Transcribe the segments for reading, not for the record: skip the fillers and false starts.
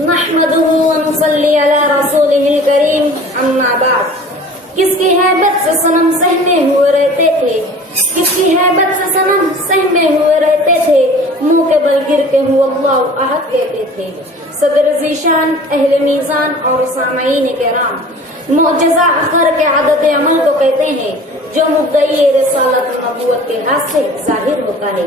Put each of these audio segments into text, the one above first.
نحمده ونصلي على رسوله الكريم اما بعد. کس کی ہیبت سے صنم سہمے ہوئے رہتے تھے، کس کی ہیبت سے صنم سہمے ہوئے رہتے تھے، منہ کے بل گر کے هو اللہ احد کہتے تھے. صدر ذیشان، اہل میزان اور سامعین کرام، معجزہ خرق عادت عمل کو کہتے ہیں جو مدعی رسالت و نبوت کے ہاتھ سے ظاہر ہوتا ہے.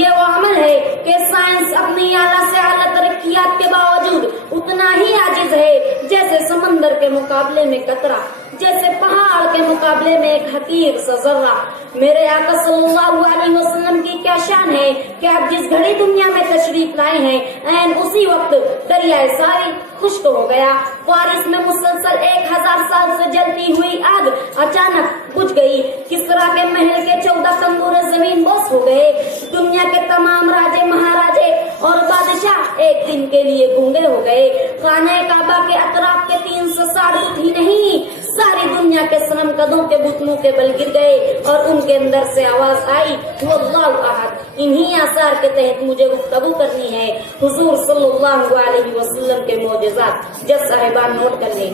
یہ وہ عمل ہے کہ سائنس اپنی اعلیٰ سے اعلیٰ ترقیات کے باوجود اتنا ہی عاجز ہے جیسے سمندر کے مقابلے میں قطرہ، جیسے پہاڑ کے مقابلے میں ایک حقیر سا ذرہ. میرے آقا صلی اللہ علیہ وسلم کی کیا شان ہے کہ آپ جس گھڑی دنیا میں تشریف لائے ہیں این اسی وقت دریائے ساری خشک ہو گیا. فارس میں مسلسل 1000 سال سے جلتی ہوئی آگ اچانک بجھ گئی. کسرا کے محل کے 14 تنبور زمین بوس ہو گئے. دنیا کے تمام راجے، مہاراجے اور بادشاہ ایک دن کے لیے گونگے ہو گئے. خانہ کعبہ کے اطراف کے 360 بت ہی نہیں، ساری دنیا کے صنم قدوں کے بتوں کے بل گر گئے اور ان کے اندر سے آواز آئی وہ اللہ احد. انہی آثار کے تحت مجھے گفتگو کرنی ہے. حضور صلی اللہ علیہ وسلم کے معجزات جس صاحبان نوٹ کر لیں.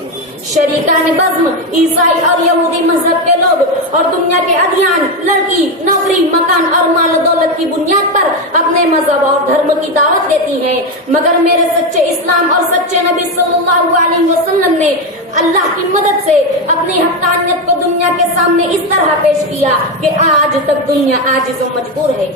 شریکان بزم، عیسائی اور یہودی مذہب کے لوگ اور دنیا کے ادیان لڑکی، نوکری، مکان اور مال و دولت کی بنیاد پر اپنے مذہب اور دھرم کی دعوت دیتی ہیں، مگر میرے سچے اسلام اور سچے نبی صلی اللہ علیہ وسلم نے اللہ کی مدد سے اپنی حقانیت کو دنیا کے سامنے اس طرح پیش کیا کہ آج تک دنیا عاجز و مجبور ہے.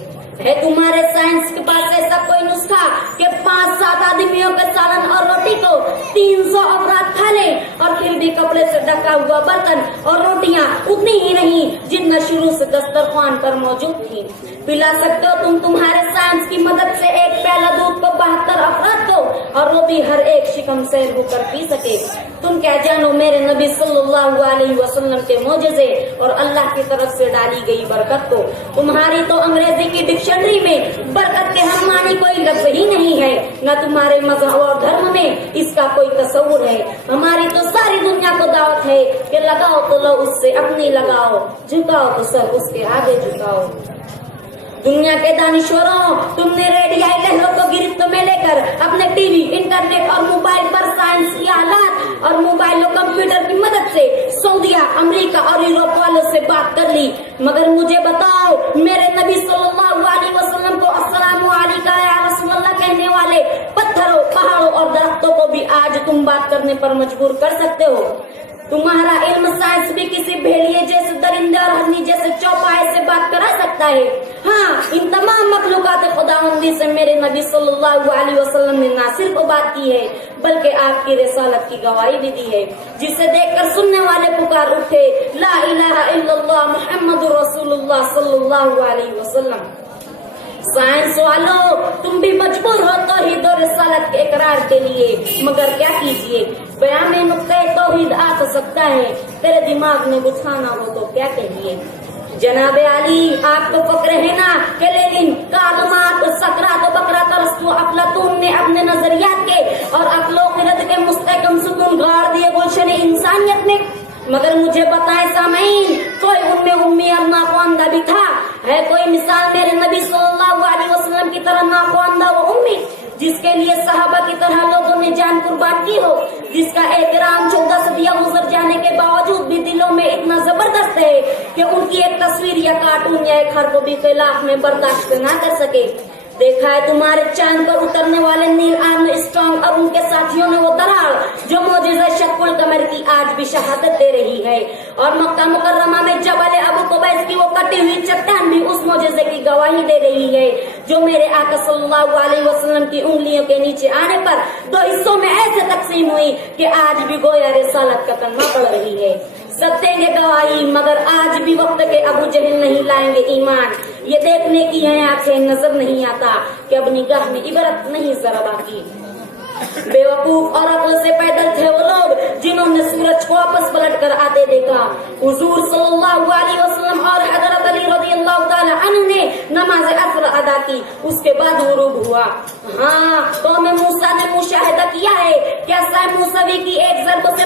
تمہارے سائنس کے پاس ایسا کوئی نسخہ کہ 5-7 آدمیوں کے سالن اور روٹی کو 300 افراد کھا لیں اور پھر بھی کپڑے سے ڈھکا ہوا برتن اور روٹیاں اتنی ہی نہیں جتنا شروع سے دسترخوان پر موجود تھی. پلا سکتے ہو تم تمہارے سائنس کی مدد سے ایک پیالہ دودھ کو 72 افراد کو، اور وہ بھی ہر ایک شکم سیر ہو کر پی سکے. تم کیا جانو میرے نبی صلی اللہ علیہ وسلم کے معجزے اور اللہ کی طرف سے ڈالی گئی برکت کو. تمہاری تو انگریزی کی ڈکشنری میں برکت کے ہم معنی کوئی لفظ ہی نہیں ہے، نہ تمہارے مذہب اور دھرم میں اس کا کوئی تصور ہے. ہماری تو ساری دنیا کو دعوت ہے کہ لگاؤ تو لو اس سے اپنی لگاؤ، جھکاؤ تو سر اس کے آگے جھکاؤ. دنیا کے دانشوروں، تم نے ریڈیائی لہروں کو گرفت میں لے کر اپنے ٹی وی، انٹرنیٹ اور موبائل پر سائنس کی آلات اور موبائل و کمپیوٹر کی مدد سے سعودیہ، امریکہ اور یورپ والوں سے بات کر لی، مگر مجھے بتاؤ میرے نبی صلی اللہ علیہ وسلم کو السلام علیکم یا رسول اللہ کہنے والے پتھروں، پہاڑوں اور درختوں کو بھی آج تم بات کرنے پر مجبور کر سکتے ہو. تمہارا علم سائنس بھی کسی بھیڑیے جیسے درندے اور ہرنی جیسے چوپائے سے بات کرا سکتا ہے. ہاں، ان تمام مخلوقات خداوندی سے میرے نبی صلی اللہ علیہ وسلم نے نہ صرف بات کی ہے بلکہ آپ کی رسالت کی گواہی بھی دی ہے، جسے دیکھ کر سننے والے پکار اٹھے لا الہ الا اللہ محمد رسول اللہ صلی اللہ علیہ وسلم. سائنس والوں، تم بھی مجبور ہو توحید و رسالت کے اقرار کے لیے، مگر کیا کیجیے، بیان میں نقطۂ توحید آ تو سکتا ہے، تیرے دماغ میں بچھانا ہو تو کیا کہیے. جناب علی، آپ کو فکر ہے نا کہ لینن، کارل مارکس، سقراط و بقراط ارسطو، افلاطون نے اپنے نظریات کے اور عقل و خرد کے مستحکم ستون گاڑ دیے گلشن انسانیت میں. مگر مجھے بتائیں سامعین، کوئی ان میں امی اور ناخواندہ بھی تھا؟ ہے کوئی مثال میرے نبی صلی اللہ علیہ وسلم کی طرح ناخواندہ و امی، جس کے لیے صحابہ کی طرح لوگوں نے جان قربان کی ہو، جس کا احترام 14 صدیاں گزر جانے کے باوجود بھی دلوں میں اتنا زبردست ہے کہ ان کی ایک تصویر یا کارٹون یا ایک حرف بھی خلاف میں برداشت نہ کر سکے؟ دیکھا ہے تمہارے چاند پر اترنے والے نیل آرم اسٹرانگ اور ان کے ساتھیوں نے وہ دراڑ جو معجزہ شق القمر کی آج بھی شہادت دے رہی ہے، اور مکہ مکرمہ میں جبل ابو قبیس کی وہ کٹی ہوئی چٹان بھی اس معجزے کی گواہی دے رہی ہے جو میرے آقا صلی اللہ علیہ وسلم کی انگلیوں کے نیچے آنے پر 2 حصوں میں ایسے تقسیم ہوئی کہ آج بھی گویا رسالت کا کلمہ پڑھ رہی ہے. سب دیں گے گواہی، مگر آج بھی وقت کے ابو جہل نہیں لائیں گے ایمان. یہ دیکھنے کی ہے آنکھیں، نظر نہیں آتا کہ اب نگاہ میں عبرت نہیں ذرا باقی. بے وقوف اور عقل سے پیدل تھے وہ لوگ جنہوں نے سورج کو واپس پلٹ کر آتے دیکھا. حضور صلی اللہ علیہ وسلم اور حضرت علی رضی اللہ تعالی عنہ نے نماز عصر ادا کی، اس کے بعد غروب ہوا. ہاں، قوم موسیٰ نے مشاہدہ کیا ہے کہ عصا موسوی کی ایک ضرب سے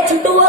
H2O